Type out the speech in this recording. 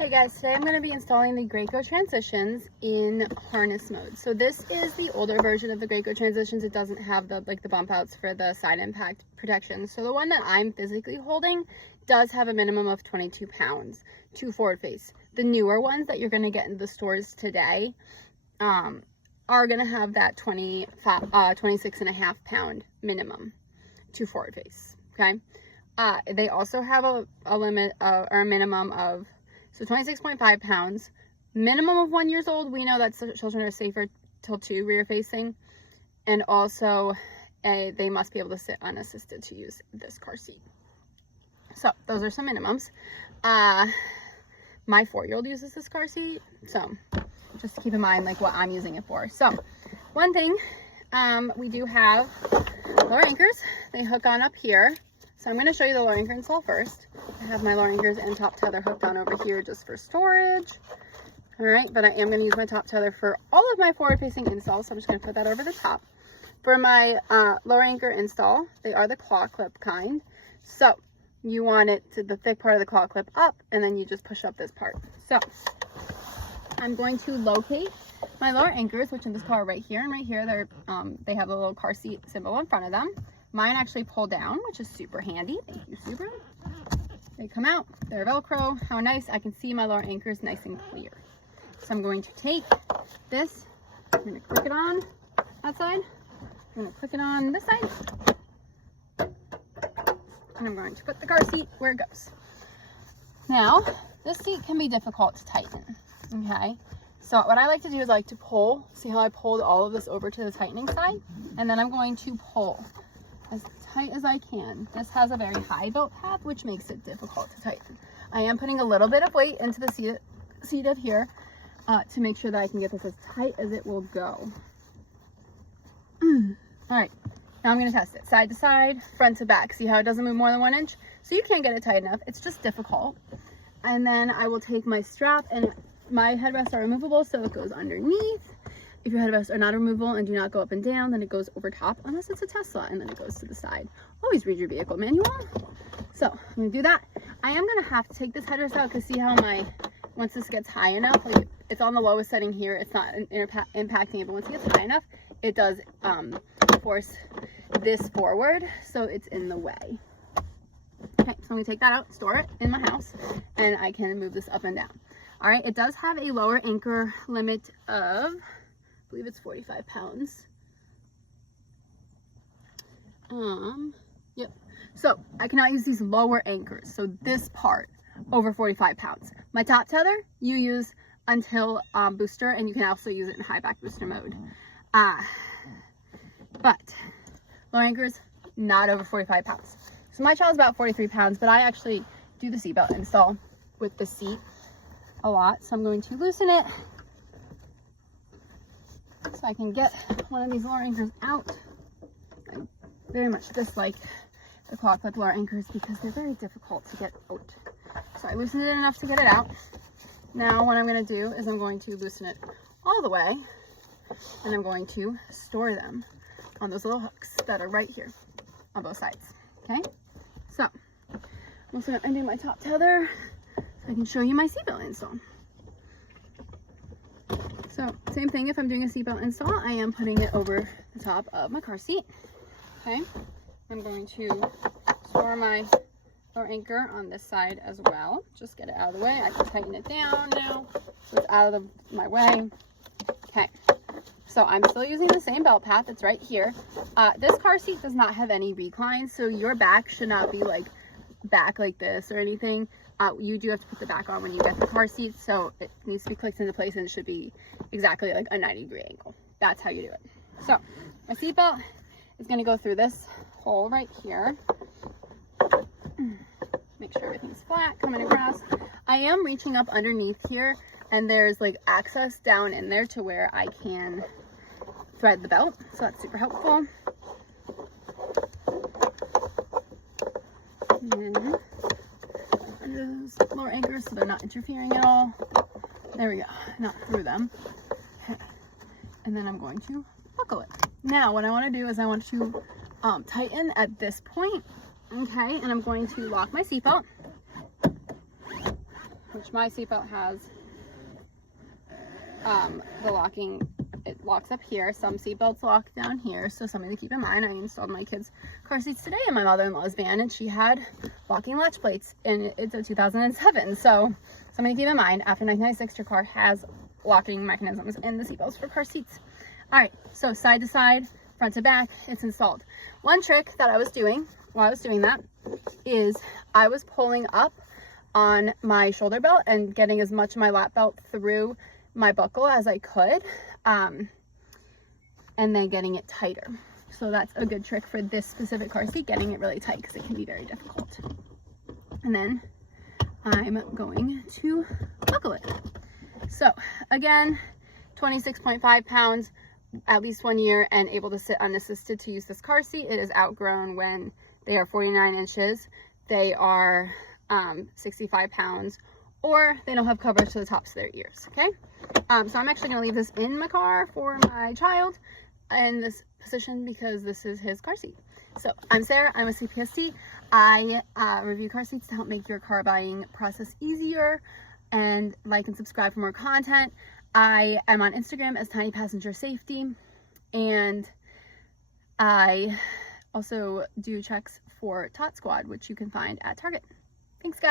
Hey guys, today I'm going to be installing the Graco Transitions in harness mode. So this is the older version of the Graco Transitions. It doesn't have the bump outs for the side impact protection. So the one that I'm physically holding does have a minimum of 22 pounds to forward face. The newer ones that you're going to get in the stores today are going to have that 26 and a half pound minimum to forward face. Okay. They also have a limit or a minimum of 26.5 pounds, minimum of 1 year old. We know that children are safer till 2 rear facing, and also they must be able to sit unassisted to use this car seat. So those are some minimums. My 4-year-old uses this car seat, so just to keep in mind like what I'm using it for. So one thing, we do have lower anchors. They hook on up here. So I'm going to show you the lower anchor install first. I have my lower anchors and top tether hooked on over here just for storage. All right, but I am going to use my top tether for all of my forward-facing installs, so I'm just going to put that over the top. For my lower anchor install, they are the claw clip kind. So you want it to the thick part of the claw clip up, and then you just push up this part. So I'm going to locate my lower anchors, which in this car right here and right here, they have a little car seat symbol in front of them. Mine actually pull down, which is super handy. Thank you, Subaru. They come out, they're Velcro. How nice, I can see my lower anchors nice and clear. So I'm going to take this, I'm gonna click it on that side, I'm gonna click it on this side, and I'm going to put the car seat where it goes. Now, this seat can be difficult to tighten, okay? So what I like to do is I like to pull, see how I pulled all of this over to the tightening side? And then I'm going to pull as tight as I can. This has a very high built path, which makes it difficult to tighten. I am putting a little bit of weight into the seat of here to make sure that I can get this as tight as it will go. All right, now I'm gonna test it. Side to side, front to back. See how it doesn't move more than 1 inch? So you can't get it tight enough, it's just difficult. And then I will take my strap, and my headrests are removable, so it goes underneath. If your headrests are not removable and do not go up and down, then it goes over top, unless it's a Tesla, and then it goes to the side. Always read your vehicle manual. So I'm gonna do that. I am gonna have to take this headrest out because see how once this gets high enough, like it's on the lowest setting here, it's not impacting it, but once it gets high enough, it does force this forward, so it's in the way. Okay, so I'm gonna take that out, store it in my house, and I can move this up and down. All right, it does have a lower anchor limit of, I believe it's 45 pounds. Yep. So I cannot use these lower anchors. So this part over 45 pounds. My top tether, you use until booster, and you can also use it in high back booster mode. But lower anchors, not over 45 pounds. So my child's about 43 pounds, but I actually do the seatbelt install with the seat a lot. So I'm going to loosen it so I can get one of these lower anchors out. I very much dislike the claw clip lower anchors because they're very difficult to get out. So I loosened it enough to get it out. Now what I'm going to do is I'm going to loosen it all the way, and I'm going to store them on those little hooks that are right here on both sides. Okay, so I'm also going to undo my top tether so I can show you my seatbelt install. So same thing, if I'm doing a seatbelt install, I am putting it over the top of my car seat. Okay, I'm going to store my lower anchor on this side as well. Just get it out of the way. I can tighten it down now so it's out of my way. Okay, so I'm still using the same belt path that's right here. This car seat does not have any recline, so your back should not be like back like this or anything. You do have to put the back on when you get the car seat, so it needs to be clicked into place, and it should be exactly like a 90-degree angle. That's how you do it. So my seatbelt is going to go through this hole right here. Make sure everything's flat coming across. I am reaching up underneath here, and there's like access down in there to where I can thread the belt, so that's super helpful. And under those lower anchors so they're not interfering at all. There we go, not through them. Okay. And then I'm going to buckle it. Now what I want to do is I want to tighten at this point, okay, and I'm going to lock my seatbelt. which my seatbelt has the locking, it locks up here. Some seatbelts lock down here, so something to keep in mind. I installed my kids' car seats today in my mother-in-law's van, and she had locking latch plates, and it's a 2007, so something to keep in mind. After 1996, your car has locking mechanisms in the seatbelts for car seats. All right, so side to side, front to back, it's installed. One trick that I was doing while I was doing that is I was pulling up on my shoulder belt and getting as much of my lap belt through my buckle as I could, and then getting it tighter. So that's a good trick for this specific car seat, getting it really tight, because it can be very difficult. And then I'm going to buckle it. So again, 26.5 pounds, at least 1 year, and able to sit unassisted to use this car seat. It is outgrown when they are 49 inches. They are 65 pounds, or they don't have coverage to the tops of their ears, okay? So I'm actually gonna leave this in my car for my child in this position because this is his car seat. So I'm Sarah, I'm a CPSC. I review car seats to help make your car buying process easier, and like and subscribe for more content. I am on Instagram as Tiny Passenger Safety, and I also do checks for Tot Squad, which you can find at Target. Thanks, guys.